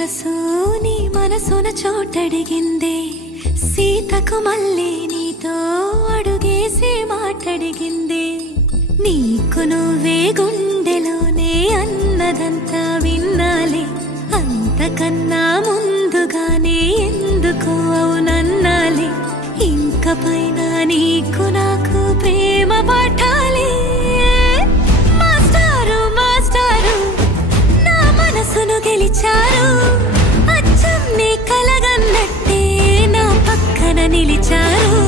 మనసు నీ మనసున చోటడిగిందే సీతకు మళ్ళీ నీతో అడుగేసి మాటడిగిందే నీకు నువ్వే గుండెలోనే అన్నదంతా విన్నాలే అంతకన్నా ముందుగానే ఎందుకు అవునన్నాలే ఇంక పైన నీకు నాకు ప్రేమ పాఠాలే మాస్టారు మాస్టారు నా మనసును గెలిచారు అచ్చం నీ కలగన్నట్టే నా పక్కన నిలిచారు